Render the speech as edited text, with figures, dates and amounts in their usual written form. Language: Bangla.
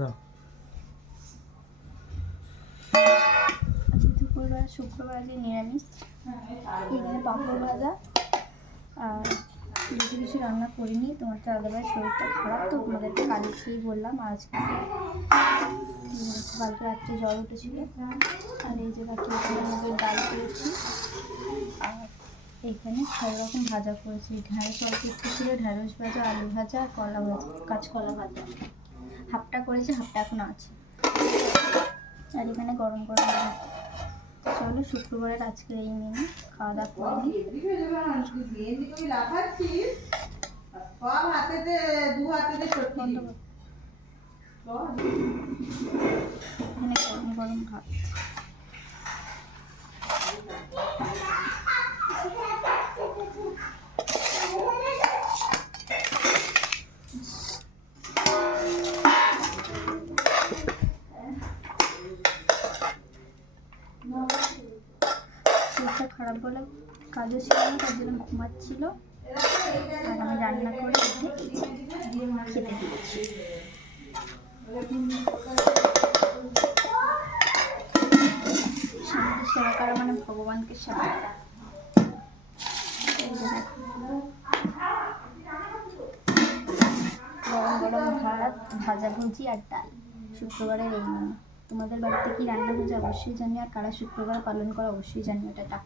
না আজকে দুপুরবেলা শুক্রবার, আজকে নিরামিষ। এখানে পাঁপড় ভাজা আর বেশি কিছু রান্না করিনি। তোমার তো দাদাভাইয়ের শরীরটা খারাপ, তো তোমাদেরকে কালকেই বললাম। আজকে কালকে রাত্রে জ্বর উঠেছিল। আর এই যে বাকি মুগের ডাল করেছি, আর এইখানে সব রকম ভাজা করেছি। ঢ্যাঁড়স অল্প একটু ছিল, ঢ্যাঁড়স ভাজা, আলু ভাজা আর কলা ভাজা, কাঁচকলা ভাজা। হাফটা করেছি, হাফটা এখনো আছে। আর এখানে গরম গরম ভাত। চলো শুক্রবারের আজকের এই মেনু, খাওয়া দাওয়া করে নিই। এখানে গরম গরম ভাত। শরীরটা খারাপ বলে কাজও ছিল না, তার জন্য ঘুমাচ্ছিল। আর আমি রান্না করে খেতে দিয়েছি। স্বামীকে সেবা করা মানে ভগবানকে সেবা করা। গরম গরম ভাত, ভাজা ভুজি আর ডাল, শুক্রবারের এই মেনু। তোমাদের বাড়িতে কি রান্না হয়েছে অবশ্যই জানিও, আর কারা শুক্রবার পালন করা অবশ্যই জানিও। টাটা।